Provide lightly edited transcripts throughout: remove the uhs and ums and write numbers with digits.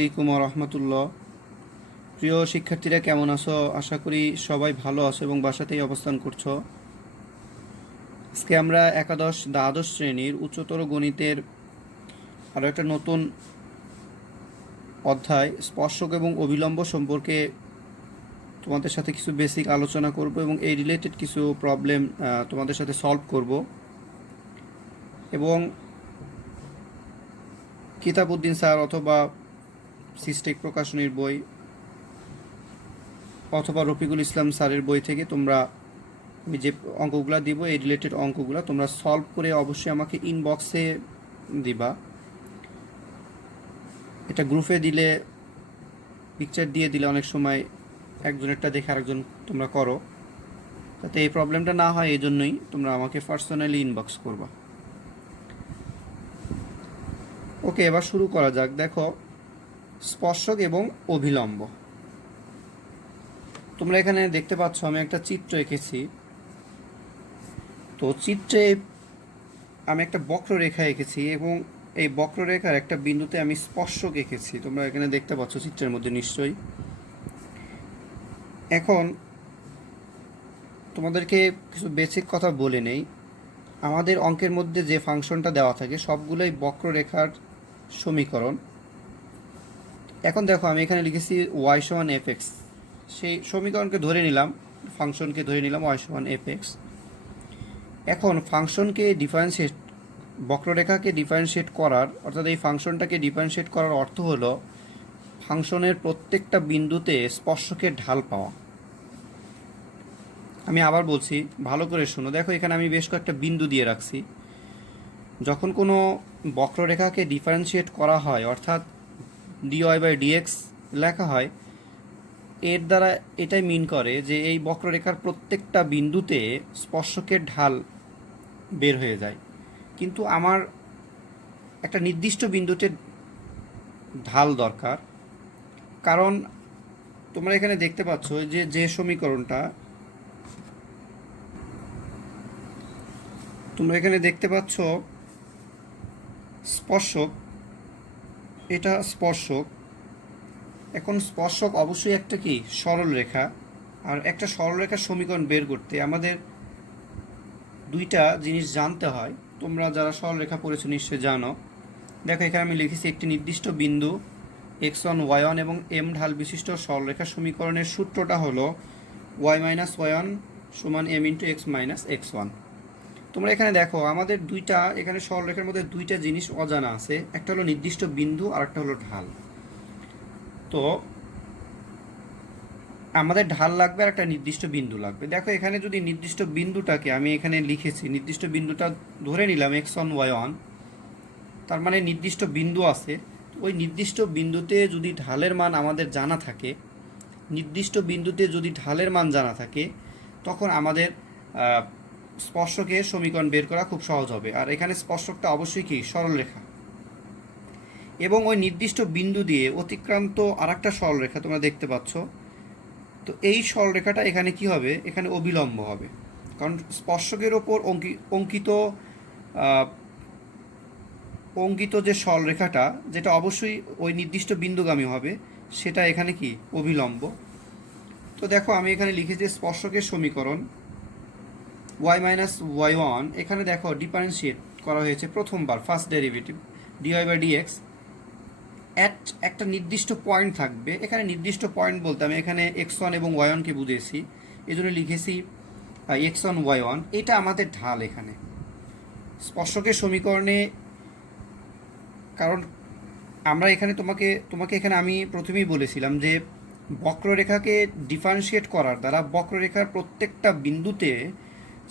আলাইকুম ওয়া রাহমাতুল্লাহ। প্রিয় শিক্ষার্থীরা কেমন আছো? আশা করি সবাই ভালো আছো এবং বাসাতেই অবস্থান করছো। আজকে আমরা দ্বাদশ শ্রেণীর উচ্চতর গণিতের আরও একটা নতুন অধ্যায় স্পর্শক এবং অভিলম্ব সম্পর্কে তোমাদের সাথে কিছু বেসিক আলোচনা করব এবং এই রিলেটেড কিছু প্রবলেম তোমাদের সাথে সলভ করব। এবং কিতাবউদ্দিন স্যার অথবা সিস্টেক প্রকাশনীর বই অথবা রফিকুল ইসলাম স্যারের বই থেকে তোমরা আমি যে অঙ্কগুলো দিব এই রিলেটেড অঙ্কগুলো তোমরা সলভ করে অবশ্যই আমাকে ইনবক্সে দিবা। এটা গ্রুপে দিলে, পিকচার দিয়ে দিলে অনেক সময় একজনেরটা দেখে আরেকজন তোমরা করো, যাতে এই প্রবলেমটা না হয় এই জন্যই তোমরা আমাকে পার্সোনালি ইনবক্স করবা। ওকে, এবার শুরু করা যাক। দেখো, স্পর্শক এবং অভিলম্ব। তোমরা এখানে দেখতে পাচ্ছ আমি একটা চিত্র এঁকেছি। তো চিত্রে আমি একটা বক্ররেখা এঁকেছি এবং এই বক্ররেখার একটা বিন্দুতে আমি স্পর্শক এঁকেছি। তোমরা এখানে দেখতে পাচ্ছ চিত্রের মধ্যে নিশ্চয়ই। এখন তোমাদেরকে কিছু বেসিক কথা বলে নেই। আমাদের অঙ্কের মধ্যে যে ফাংশনটা দেওয়া থাকে সবগুলোই বক্ররেখার সমীকরণ। এখন দেখো আমি এখানে লিখেছি ওয়াই সমান এফ এক্স। সেই সমীকরণকে ধরে নিলাম, ফাংশনকে ধরে নিলাম ওয়াই সমান এফ এক্স। এখন ফাংশনকে ডিফারেন্সিয়েট, বক্ররেখাকে ডিফারেন্সিয়েট করার, অর্থাৎ এই ফাংশনটাকে ডিফারেন্সিয়েট করার অর্থ হলো ফাংশনের প্রত্যেকটা বিন্দুতে স্পর্শকের ঢাল পাওয়া। আমি আবার বলছি, ভালো করে শোনো। দেখো এখানে আমি বেশ কয়েকটা বিন্দু দিয়ে রাখছি। যখন কোনো বক্ররেখাকে ডিফারেন্সিয়েট করা হয়, অর্থাৎ ডিওয়াই বাই ডিএক্স লেখা হয়, এর দ্বারা এটাই মিন করে যে এই বক্ররেখার প্রত্যেকটা বিন্দুতে স্পর্শকের ঢাল বের হয়ে যায়। কিন্তু আমার একটা নির্দিষ্ট বিন্দুতে ঢাল দরকার, কারণ তোমরা এখানে দেখতে পাচ্ছ যে যে সমীকরণটা তোমরা এখানে দেখতে পাচ্ছ স্পর্শক, এটা স্পর্শক। এখন স্পর্শক অবশ্যই একটা কি সরল রেখা, আর একটা সরল রেখার সমীকরণ বের করতে আমাদের দুইটা জিনিস জানতে হয়। তোমরা যারা সরল রেখা পড়েছো নিশ্চয়ই জানো। দেখো এখানে আমি লিখেছি একটি নির্দিষ্ট বিন্দু x1 y1 এবং m ঢাল বিশিষ্ট সরলরেখার সমীকরণের সূত্রটা হলো y মাইনাস y1 সমান m into x minus x1। তোমরা এখানে দেখো আমাদের এখানে সরলরেখার মধ্যে দুইটা জিনিস অজানা আছে, একটা হলো নির্দিষ্ট বিন্দু আর একটা হলো ঢাল। তো আমাদের ঢাল লাগবে আর একটা নির্দিষ্ট বিন্দু লাগবে। দেখো এখানে যদি নির্দিষ্ট বিন্দুটাকে আমি এখানে লিখেছি, নির্দিষ্ট বিন্দুটা ধরে নিলাম x1 y1, তার মানে নির্দিষ্ট বিন্দু আছে। ওই নির্দিষ্ট বিন্দুতে যদি ঢালের মান আমাদের জানা থাকে, তখন আমাদের স্পর্শকের সমীকরণ বের করা খুব সহজ হবে। আর এখানে স্পর্শকটা অবশ্যই কি সরলরেখা, এবং ওই নির্দিষ্ট বিন্দু দিয়ে অতিক্রান্ত আরেকটা সরলরেখা তোমরা দেখতে পাচ্ছ। তো এই সরলরেখাটা এখানে কি হবে? এখানে অভিলম্ব হবে, কারণ স্পর্শকের ওপর অঙ্কিত যে সরলরেখাটা, যেটা অবশ্যই ওই নির্দিষ্ট বিন্দুগামী হবে, সেটা এখানে কি অভিলম্ব। তো দেখো আমি এখানে লিখেছি স্পর্শকের সমীকরণ y মাইনাস y1। এখানে দেখো ডিফারেন্সিয়েট করা হয়েছে প্রথমবার, first derivative dy by dx at একটা নির্দিষ্ট পয়েন্ট থাকবে। এখানে নির্দিষ্ট পয়েন্ট বলতে আমি এখানে x1 এবং y1কে বুঝিয়েছি, এই জন্য লিখেছি x1 y1। এটা আমাদের ঢাল এখানে স্পর্শকের সমীকরণে। কারণ আমরা এখানে তোমাকে এখানে আমি প্রথমেই বলেছিলাম যে বক্ররেখাকে ডিফারেন্সিয়েট করার দ্বারা বক্ররেখার প্রত্যেকটা বিন্দুতে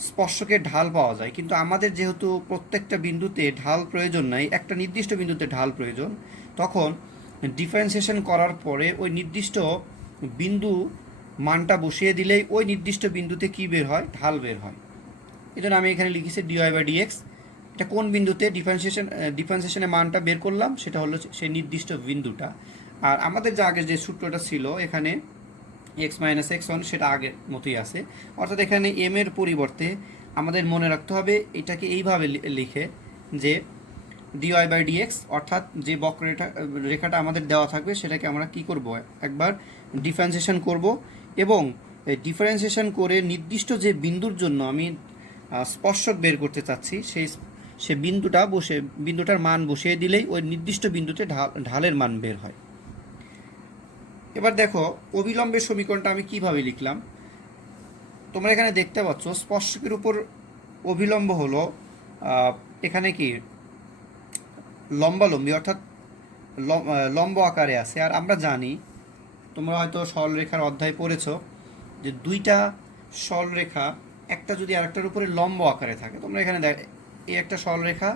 স্পর্শকের ঢাল পাওয়া যায়, কিন্তু আমাদের যেহেতু প্রত্যেকটা বিন্দুতে ঢাল প্রয়োজন নাই, একটা নির্দিষ্ট বিন্দুতে ঢাল প্রয়োজন, তখন ডিফারেন্সিয়েশন করার পরে ওই নির্দিষ্ট বিন্দু মানটা বসিয়ে দিলেই ওই নির্দিষ্ট বিন্দুতে কি বের হয়? ঢাল বের হয়। এই জন্য আমি এখানে লিখেছি ডিওয়াই বাই ডিএক্স। এটা কোন বিন্দুতে ডিফারেন্সিয়েশনের মানটা বের করলাম, সেটা হলো সেই নির্দিষ্ট বিন্দুটা। আর আমাদের যে আগে যে সূত্রটা ছিল এখানে x মাইনাস x1, সেটা আগের মতোই আছে। অর্থাৎ এখানে m এর পরিবর্তে আমাদের মনে রাখতে হবে এটাকে এইভাবে লিখে যে ডিওয়াই বাই ডিএক্স, অর্থাৎ যে রেখাটা আমাদের দেওয়া থাকবে সেটাকে আমরা কি করব, একবার ডিফারেন্সিয়েশন করব, এবং ডিফারেন্সিয়েশন করে নির্দিষ্ট যে বিন্দুর জন্য আমি স্পর্শক বের করতে চাচ্ছি সে বিন্দুটার মান বসিয়ে দিলেই ওই নির্দিষ্ট বিন্দুতে ঢালের মান বের হয়। এবার দেখো অবিলম্বের সমীকরণটা আমি কিভাবে লিখলাম। তোমরা এখানে দেখতে পাচ্ছ স্পর্শকের উপর অভিলম্ব হলো এখানে কি লম্বালম্বী, অর্থাৎ লম্ব আকারে আছে। আর আমরা জানি, তোমরা হয়তো সরলরেখার অধ্যায় পড়েছো, যে দুইটা সরলরেখা একটা যদি আরেকটার উপরে লম্ব আকারে থাকে, তোমরা এখানে এই একটা সরলরেখা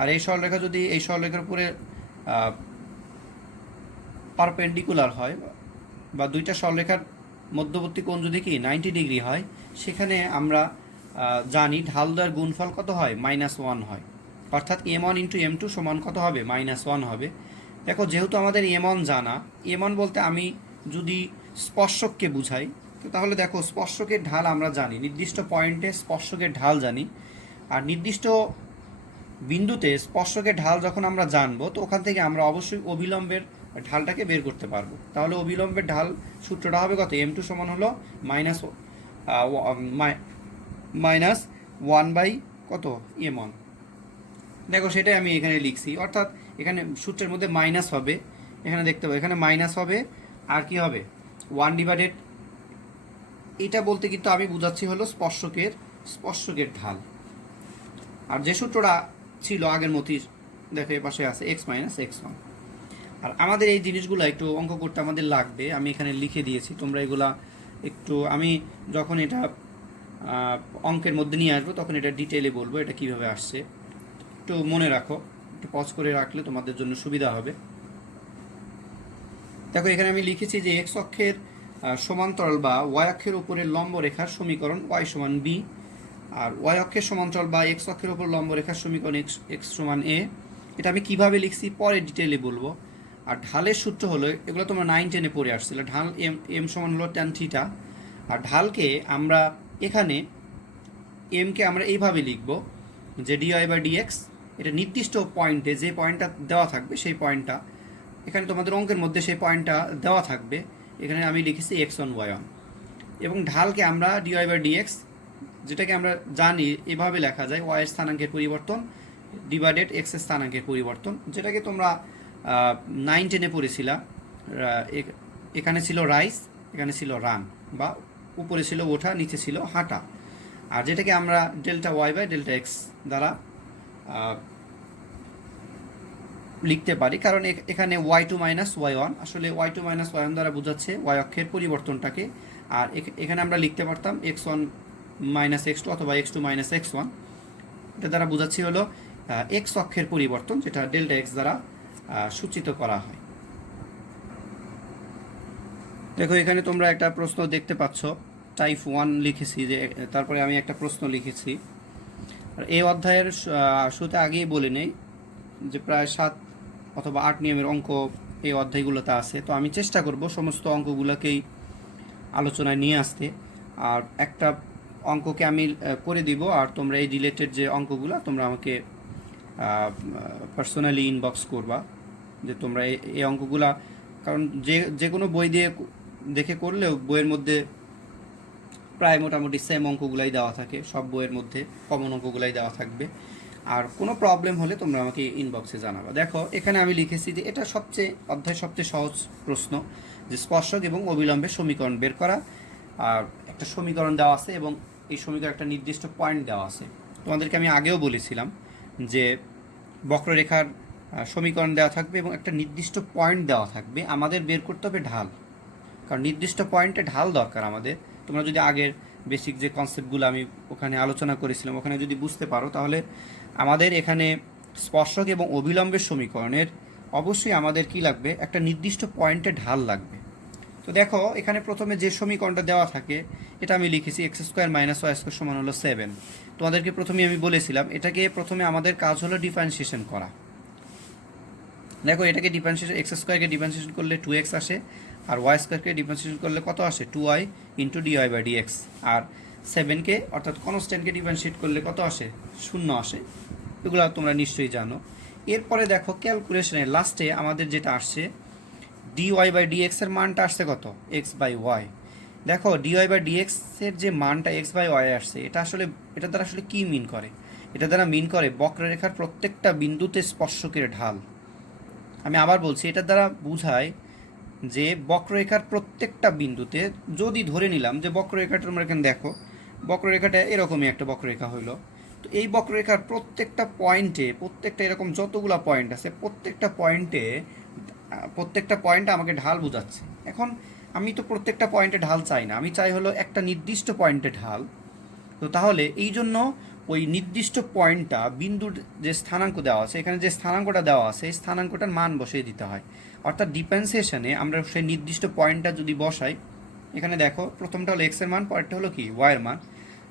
আর এই সরলরেখা যদি এই সরলরেখার উপরে পারপেন্ডিকুলার হয়, বা দুইটা সরলরেখার মধ্যবর্তী কোণ যদি কি 90 ডিগ্রি হয়, সেখানে আমরা জানি ঢাল দ্বয়ের গুণফল কত হয়, -1 হয়। অর্থাৎ m1 × m2 সমান কত হবে, -1 হবে। দেখো যেহেতু আমাদের m1 জানা, m1 বলতে আমি যদি স্পর্শককে বুঝাই, তাহলে দেখো স্পর্শকের ঢাল আমরা জানি, নির্দিষ্ট পয়েন্টে স্পর্শকের ঢাল জানি, আর নির্দিষ্ট বিন্দুতে স্পর্শকের ঢাল যখন আমরা জানবো, তো ওখান থেকে আমরা অবশ্যই অবিলম্বের ঢালটাকে বের করতে পারবো। তাহলে অবিলম্বের ঢাল সূত্রটা হবে কত, m2 সমান হলো -1 বাই কত, m1। দেখো সেটাই আমি এখানে লিখছি, অর্থাৎ এখানে সূত্রের মধ্যে মাইনাস হবে, এখানে দেখতে পাবো এখানে মাইনাস হবে, আর কি হবে 1/, এটা বলতে কিন্তু আমি বুঝাচ্ছি হলো স্পর্শকের ঢাল। আর যে সূত্রটা ছিল আগের মতই দেখো এ পাশে আছে x - x1। আর আমাদের এই জিনিসগুলো একটু অঙ্ক করতে আমাদের লাগবে, আমি এখানে লিখে দিয়েছি, তোমরা এগুলা একটু, আমি যখন এটা অঙ্কের মধ্যে নিয়ে আসবো তখন এটা ডিটেইলে বলবো এটা কিভাবে আসছে, একটু মনে রাখো, একটু পজ করে রাখলে তোমাদের জন্য সুবিধা হবে। দেখো এখানে আমি লিখেছি যে x অক্ষের সমান্তরাল বা y অক্ষের উপরে লম্ব রেখার সমীকরণ y সমান b, আর y অক্ষের সমান্তরাল বা x অক্ষের উপর লম্ব রেখার সমীকরণ x সমান a। এটা আমি কিভাবে লিখছি পরে ডিটেইলে বলবো। আর ঢালের সূত্র হলো, এগুলো তোমরা 9-10-এ পড়ে আসছিল, ঢাল m সমান হলো tan θ। আর ঢালকে আমরা এখানে কে আমরা এইভাবে লিখব যে dy/dx, এটা নির্দিষ্ট পয়েন্টে যে পয়েন্টটা দেওয়া থাকবে সেই পয়েন্টটা, এখানে তোমাদের অঙ্কের মধ্যে সেই পয়েন্টটা দেওয়া থাকবে, এখানে আমি লিখেছি x1 y1। এবং ঢালকে আমরা dy/dx, যেটাকে আমরা জানি এভাবে লেখা যায় y এর স্থানাঙ্কের পরিবর্তন ডিভাইডেড x এর স্থানাঙ্কের পরিবর্তন, যেটাকে তোমরা 9-10-এ পড়েছিলা। এখানে ছিল রাইস, এখানে ছিল রান, বা উপরে ছিল ওঠা, নিচে ছিল হাঁটা। আর যেটাকে আমরা Δy/Δx দ্বারা লিখতে পারি, কারণ এখানে y2 - y1, আসলে y2 - y1 দ্বারা বোঝাচ্ছে y অক্ষের পরিবর্তনটাকে। আর এখানে আমরা লিখতে পারতাম x1 - x2 অথবা x2 - x1, এটা দ্বারা বোঝাচ্ছি হলো x অক্ষের পরিবর্তন, যেটা Δx দ্বারা সূচিত করা হয়। দেখো এখানে তোমরা একটা প্রশ্ন দেখতে পাচ্ছ, টাইপ 1 লিখেছি, যে তারপরে আমি একটা প্রশ্ন লিখেছি। আর এই অধ্যায়ের শুরুতে আগেই বলে নেই যে প্রায় 7 অথবা 8 নিয়মের অঙ্ক এই অধ্যায়গুলোতে আছে। তো আমি চেষ্টা করব সমস্ত অঙ্কগুলোকেই আলোচনায় নিয়ে আসতে। আর একটা অঙ্ককে আমি করে দিব, আর তোমরা এই রিলেটেড যে অঙ্কগুলো তোমরা আমাকে পার্সোনালি ইনবক্স করবা যে তোমরা এই অঙ্কগুলা, কারণ যে কোনো বই দিয়ে দেখে করলেও বইয়ের মধ্যে প্রায় মোটামুটি সেম অঙ্কগুলাই দেওয়া থাকে, সব বইয়ের মধ্যে কমন অঙ্কগুলাই দেওয়া থাকবে। আর কোনো প্রবলেম হলে তোমরা আমাকে ইনবক্সে জানাবা। দেখো এখানে আমি লিখেছি যে এটা অধ্যায়ের সবচেয়ে সহজ প্রশ্ন, যে স্পর্শক এবং অবিলম্বের সমীকরণ বের করা। আর একটা সমীকরণ দেওয়া আছে এবং এই সমীকরণ একটা নির্দিষ্ট পয়েন্ট দেওয়া আছে। তোমাদেরকে আমি আগেও বলেছিলাম যে বক্ররেখার সমীকরণ দেওয়া থাকবে এবং একটা নির্দিষ্ট পয়েন্ট দেওয়া থাকবে, আমাদের বের করতে হবে ঢাল, কারণ নির্দিষ্ট পয়েন্টে ঢাল দরকার আমাদের। তোমরা যদি আগের বেসিক যে কনসেপ্টগুলো আমি ওখানে আলোচনা করেছিলাম ওখানে যদি বুঝতে পারো, তাহলে আমাদের এখানে স্পর্শক এবং অবিলম্বের সমীকরণের অবশ্যই আমাদের কি লাগবে, একটা নির্দিষ্ট পয়েন্টে ঢাল লাগবে। তো দেখো এখানে প্রথমে যে সমীকরণটা দেওয়া থাকে এটা আমি লিখেছি x² - y² সমান হলো 7। তোমাদেরকে প্রথমে আমি বলেছিলাম এটাকে প্রথমে আমাদের কাজ হলো ডিফারেন্সিয়েশন করা। দেখো এটাকে ডিফারেন্সিয়েশন, x² ডিফারেন্সিয়েশন করলে 2x আসে, আর y² ডিফারেন্সিয়েশন করলে কত আসে, 2y × dy/dx। আর 7কে অর্থাৎ কনস্ট্যান্টকে ডিফারেন্সিয়েট করলে কত আসে, 0 আসে। এগুলো তোমরা নিশ্চয়ই জানো। এরপরে দেখো ক্যালকুলেশনের লাস্টে আমাদের যেটা আসছে ডিওয়াই বাই ডিএক্সের মানটা আসছে কত, এক্স বাই ওয়াই। দেখো ডিওয়াই বাই ডিএক্সের যে মানটা এক্স বাই ওয়াই আসছে, এটা দ্বারা আসলে কী মিন করে? এটা দ্বারা মিন করে বক্ররেখার প্রত্যেকটা বিন্দুতে স্পর্শকের ঢাল। আমি আবার বলছি, এটা দ্বারা বোঝায় যে বক্ররেখার প্রত্যেকটা বিন্দুতে, যদি ধরে নিলাম যে বক্ররেখাটা তোমরা এখানে দেখো, বক্ররেখাটা এরকমই একটা বক্ররেখা হইলো, তো এই বক্ররেখার প্রত্যেকটা পয়েন্টে, প্রত্যেকটা এরকম যতগুলা পয়েন্ট আছে প্রত্যেকটা পয়েন্টে আমাকে ঢাল বোঝাচ্ছে। এখন আমি তো প্রত্যেকটা পয়েন্টে ঢাল চাই না, আমি চাই হলো একটা নির্দিষ্ট পয়েন্টে ঢাল। তো তাহলে এই জন্য ওই নির্দিষ্ট পয়েন্টটা, বিন্দুর যে স্থানাঙ্ক দেওয়া আছে, এখানে যে স্থানাঙ্কটা দেওয়া আছে এই স্থানাঙ্কটার মান বসিয়ে দিতে হয়। অর্থাৎ ডিফারেন্সিয়েশনে আমরা সেই নির্দিষ্ট পয়েন্টটা যদি বসাই, এখানে দেখো প্রথমটা হলো এক্সের মান, পরেরটা হলো কি ওয়াইয়ের মান,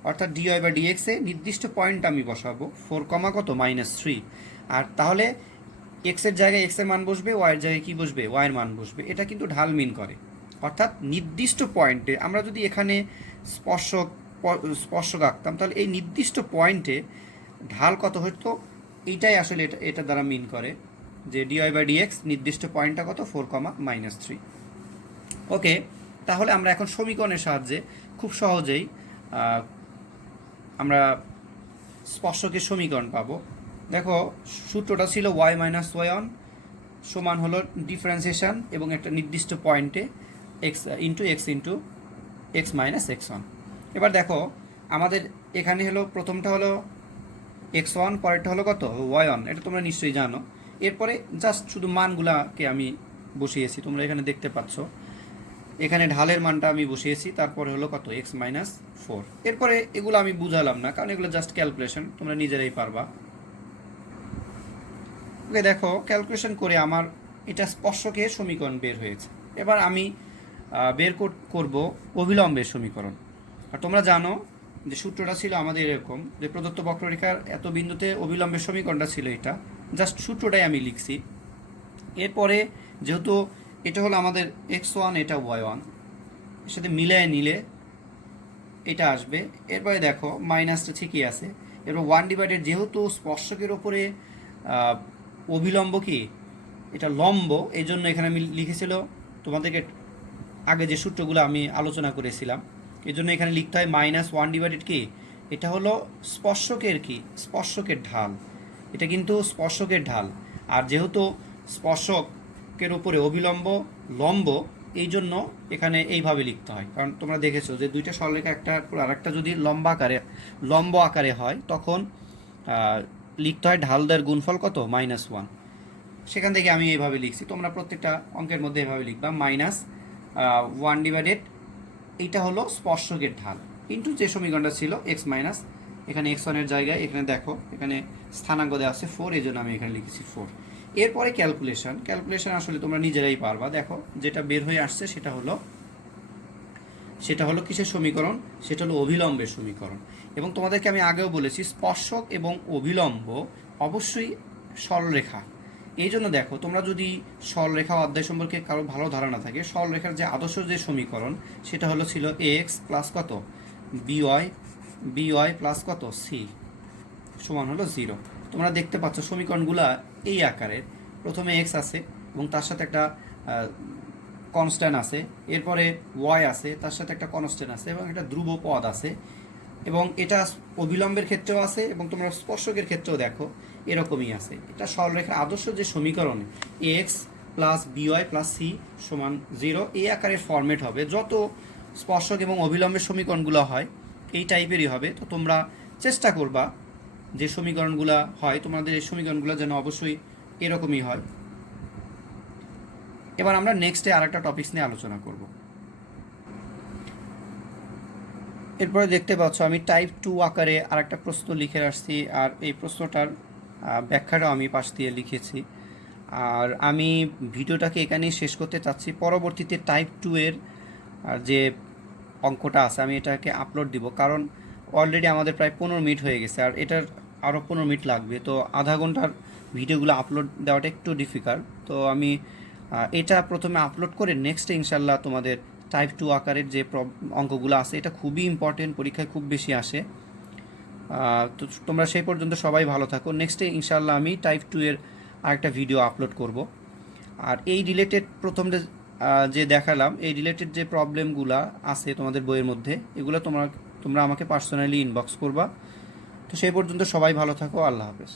অর্থাৎ ডিওয়াই বা ডিএক্সে নির্দিষ্ট পয়েন্টটা আমি বসাবো 4, কত -3। আর তাহলে এক্সের জায়গায় এক্সের মান বসবে, ওয়াইয়ের জায়গায় কি বসবে, ওয়াইয়ের মান বসবে। এটা কিন্তু ঢাল মিন করে। অর্থাৎ নির্দিষ্ট পয়েন্টে আমরা যদি এখানে স্পর্শক আঁকতাম, তাহলে এই নির্দিষ্ট পয়েন্টে ঢাল কত হতো, এইটাই আসলে এটা দ্বারা মিন করে যে ডিওয়াই বাই ডিএক্স নির্দিষ্ট পয়েন্টটা কত, 4, -3। ওকে, তাহলে আমরা এখন সমীকরণের সাহায্যে খুব সহজেই আমরা স্পর্শকের সমীকরণ পাবো। দেখো সূত্রটা ছিল y মাইনাস ওয়াই অন সমান হলো ডিফারেন্সিয়েশন এবং একটা নির্দিষ্ট পয়েন্টে এক্স মাইনাস এক্স ওয়ান। এবার দেখো আমাদের এখানে হলো প্রথমটা হলো এক্স ওয়ান, পরেরটা হলো কত, ওয়াই ওয়ান, এটা তোমরা নিশ্চয়ই জানো। এরপরে জাস্ট শুধু মানগুলাকে আমি বসিয়েছি, তোমরা এখানে দেখতে পাচ্ছ। এখানে ঢালের মানটা আমি বসিয়েছি, তারপরে হলো কত, এক্স মাইনাস 4। এরপরে এগুলো আমি বুঝালাম না, কারণ এগুলো জাস্ট ক্যালকুলেশন, তোমরা নিজেরাই পারবা। ওকে, দেখো ক্যালকুলেশন করে আমার এটা স্পর্শকের সমীকরণ বের হয়েছে। এবার আমি বের করব অভিলম্বের সমীকরণ। আর তোমরা জানো যে সূত্রটা ছিল আমাদের এরকম, যে প্রদত্ত বক্ররেখার এত বিন্দুতে অভিলম্বের সমীকরণটা ছিল এটা, জাস্ট সূত্রটাই আমি লিখছি। এরপরে যেহেতু এটা হলো আমাদের x1, এটা y1, এর সাথে মিলিয়ে নিলে এটা আসবে। এরপরে দেখো মাইনাসটা ঠিকই আছে। এরপর 1/, যেহেতু স্পর্শকের ওপরে অভিলম্ব কি, এটা লম্ব, এই জন্য এখানে আমি লিখেছিল তোমাদেরকে আগে যে সূত্রগুলো আমি আলোচনা করেছিলাম, এই জন্য এখানে লিখতে হয় -1/, কি, এটা হলো স্পর্শকের ঢাল। এটা কিন্তু স্পর্শকের ঢাল। আর যেহেতু স্পর্শকের উপরে অভিলম্ব লম্ব, এই জন্য এখানে এইভাবে লিখতে হয়। কারণ তোমরা দেখেছো যে দুইটা সরলরেখা একটার পর আরেকটা যদি লম্ব আকারে হয়, তখন লিখতে হয় ঢালদের গুণফল কত, -1। সেখান থেকে আমি এইভাবে লিখছি, তোমরা প্রত্যেকটা অঙ্কের মধ্যে এভাবে লিখবা -1/, এইটা হলো স্পর্শকের ঢাল, ইন্টু যে সমীকরণটা ছিল x মাইনাস, এখানে x1 এর জায়গায় এখানে দেখো এখানে স্থানাঙ্ক দেওয়া আছে 4, এই জন্য আমি এখানে লিখেছি 4। এরপরে ক্যালকুলেশন আসলে তোমরা নিজেরাই পারবা। দেখো যেটা বের হয়ে আসছে সেটা হলো কিসের সমীকরণ, সেটা হলো অভিলম্বের সমীকরণ। এবং তোমাদেরকে আমি আগেও বলেছি স্পর্শক এবং অভিলম্ব অবশ্যই সরলরেখা। এই জন্য দেখো তোমরা যদি সরলরেখা অধ্যায় সম্পর্কে কারো ভালো ধারণা থাকে, সরলরেখার যে আদর্শ যে সমীকরণ সেটা ছিল ax প্লাস কত, by প্লাস কত, c সমান হলো 0। তোমরা দেখতে পাচ্ছ সমীকরণগুলা এই আকারের, প্রথমে x আছে এবং তার সাথে একটা কনস্ট্যান্ট আছে, এরপরে y আছে, তার সাথে একটা কনস্ট্যান্ট আছে এবং একটা ধ্রুব পদ আছে। এবং এটা অভিলম্বের ক্ষেত্রেও আছে এবং তোমরা স্পর্শকের ক্ষেত্রেও দেখো এরকমই আছে। এটা সরলরেখার আদর্শ যে সমীকরণ ax plus by plus c সমান 0, এই আকারের ফরম্যাট হবে। যত স্পর্শক এবং অভিলম্বের সমীকরণগুলো হয় এই টাইপেরই হবে। তো তোমরা চেষ্টা করবা যে সমীকরণগুলো হয় তোমাদের, এই সমীকরণগুলো যেন অবশ্যই এরকমই হয়। এবার আমরা নেক্সটে আরেকটা টপিকস নিয়ে আলোচনা করব। এরপরে দেখতে পাচ্ছ আমি টাইপ 2 আকারে আরেকটা প্রশ্ন লিখে আসছি, আর এই প্রশ্নটার ব্যাখ্যাটাও আমি পাশ দিয়ে লিখেছি। আর আমি ভিডিওটাকে এখানেই শেষ করতে চাচ্ছি। পরবর্তীতে টাইপ 2 এর যে অঙ্কটা আছে আমি এটাকে আপলোড দিব, কারণ অলরেডি আমাদের প্রায় 15 মিনিট হয়ে গেছে, আর এটার আরও 15 মিনিট লাগবে। তো আধা ঘন্টার ভিডিওগুলো আপলোড দেওয়াটা একটু ডিফিকাল্ট। তো আমি এটা প্রথমে আপলোড করে নেক্সটে ইনশাল্লাহ তোমাদের টাইপ 2 আকারের যে অঙ্কগুলো আছে, এটা খুবই ইম্পর্টেন্ট, পরীক্ষায় খুব বেশি আসে। তো তোমরা সেই পর্যন্ত সবাই ভালো থাকো। নেক্সটে ইনশাল্লাহ আমি টাইপ 2 এর আরেকটা ভিডিও আপলোড করব। আর এই রিলেটেড প্রথম যে দেখালাম, এই রিলেটেড যে প্রবলেমগুলো আছে তোমাদের বইয়ের মধ্যে, এগুলো তোমরা আমাকে পার্সোনালি ইনবক্স করবা। তো সেই পর্যন্ত সবাই ভালো থাকো, আল্লাহ হাফেজ।